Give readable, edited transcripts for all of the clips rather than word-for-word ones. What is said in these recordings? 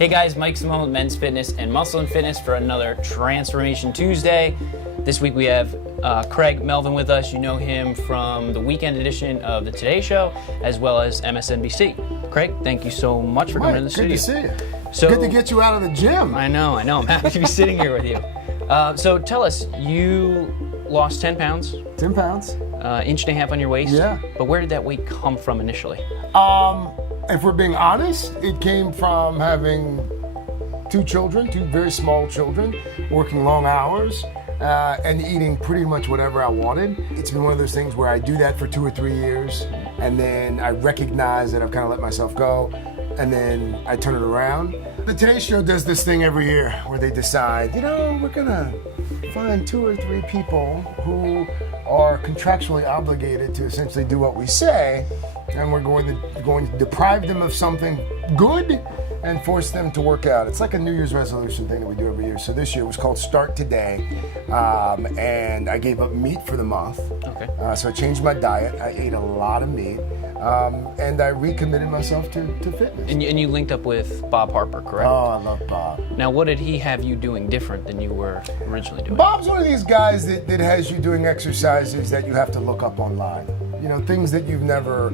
Hey guys, Mike Simone with Men's Fitness and Muscle and Fitness for another Transformation Tuesday. This week we have Craig Melvin with us. You know him from the weekend edition of the Today Show as well as MSNBC. Craig, thank you so much for coming in the studio. Good to see you. So, good to get you out of the gym. I know. I'm happy to be sitting here with you. So tell us, you lost 10 pounds. 10 pounds. Inch and a half on your waist. Yeah. But where did that weight come from initially? If we're being honest, it came from having two very small children, working long hours, and eating pretty much whatever I wanted. It's been one of those things where I do that for 2 or 3 years, and then I recognize that I've kind of let myself go, and then I turn it around. The Today Show does this thing every year where they decide, we're gonna find 2 or 3 people who are contractually obligated to essentially do what we say, and we're going to deprive them of something good and force them to work out. It's like a New Year's resolution thing that we do every year. So this year was called Start Today, and I gave up meat for the month. Okay. So I changed my diet. I ate a lot of meat, and I recommitted myself to fitness. And you linked up with Bob Harper, correct? Oh, I love Bob. Now, what did he have you doing different than you were originally doing? Bob's one of these guys that has you doing exercises that you have to look up online. Things that you've never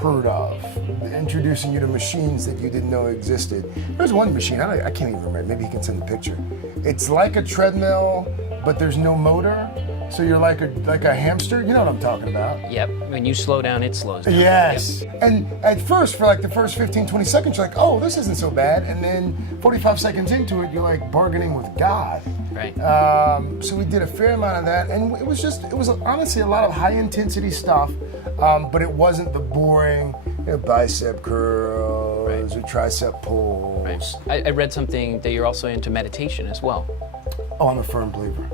heard of. Introducing you to machines that you didn't know existed. There's one machine, I can't even remember, maybe he can send a picture. It's like a treadmill, but there's no motor, so you're like a hamster. You know what I'm talking about. Yep, when you slow down, it slows down. Yes. Yep. And at first, for like the first 15, 20 seconds, you're like, oh, this isn't so bad. And then 45 seconds into it, you're like bargaining with God. Right. So we did a fair amount of that, and it was honestly a lot of high intensity stuff, but it wasn't the boring bicep curls or tricep pulls. Right. I read something that you're also into meditation as well. Oh, I'm a firm believer.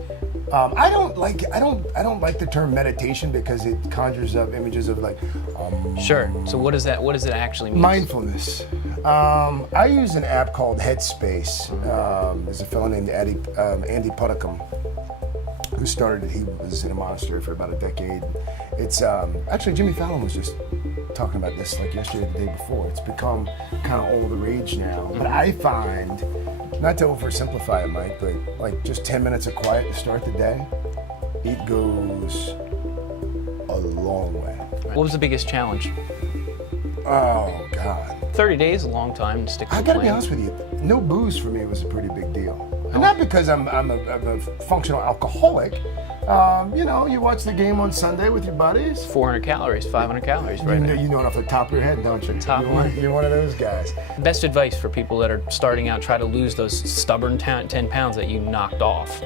I don't like the term meditation because it conjures up images of like. Sure. So what does it actually mean? Mindfulness. I use an app called Headspace. There's a fellow named Andy Puddicombe who started it. He was in a monastery for about a decade. It's actually Jimmy Fallon was just talking about this like yesterday or the day before. It's become kind of all the rage now. But I find, not to oversimplify it, Mike, but like just 10 minutes of quiet to start the day, it goes a long way. What was the biggest challenge? Oh, God. 30 days, a long time to stick to I gotta be honest with you, no booze for me was a pretty big deal. And not because I'm a functional alcoholic. You watch the game on Sunday with your buddies. 400 calories, 500 calories, right? You know it off the top of your head, don't you? You're one of those guys. Best advice for people that are starting out, try to lose those stubborn 10 pounds that you knocked off.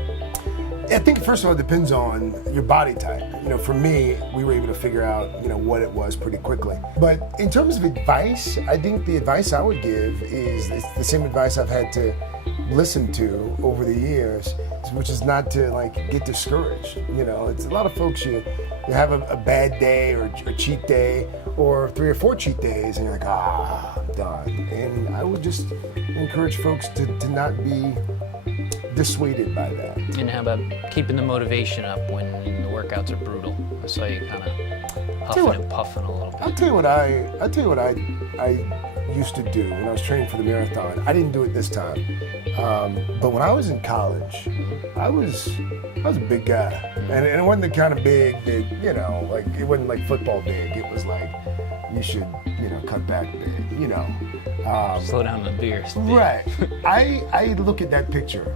I think first of all, it depends on your body type. For me, we were able to figure out, what it was pretty quickly. But in terms of advice, I think the advice I would give is the same advice I've had to listen to over the years, which is not to get discouraged. It's a lot of folks, you have a bad day or a cheat day or 3 or 4 cheat days and you're like, I'm done. And I would just encourage folks to not be dissuaded by that. And how about keeping the motivation up when the workouts are brutal? I saw you kind of huffing and puffing a little bit. I'll tell you what I used to do when I was training for the marathon. I didn't do it this time, but when I was in college, I was a big guy, and it wasn't the kind of big that it wasn't like football big. It was like you should cut back big, Slow down the beers. Right. I look at that picture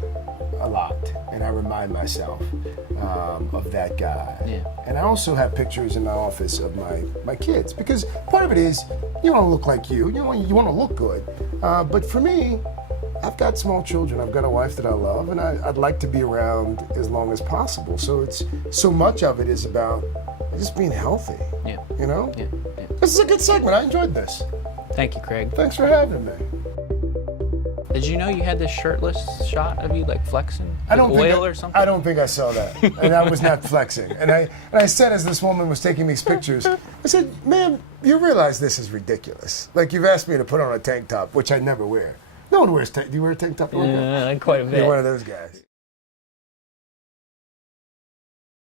a lot, and I remind myself of that guy. Yeah. And I also have pictures in my office of my kids, because part of it is you want to look like you want to look good. But for me, I've got small children. I've got a wife that I love, and I'd like to be around as long as possible. So it's so much of it is about just being healthy. Yeah. Yeah. Yeah. This is a good segment. I enjoyed this. Thank you, Craig. Thanks for having me. Did you know you had this shirtless shot of you flexing with oil or something? I don't think I saw that, and I was not flexing. And I said, as this woman was taking these pictures, I said, "Ma'am, you realize this is ridiculous. You've asked me to put on a tank top, which I never wear. No one wears tank. Do you wear a tank top? Yeah, quite a bit. You're one of those guys."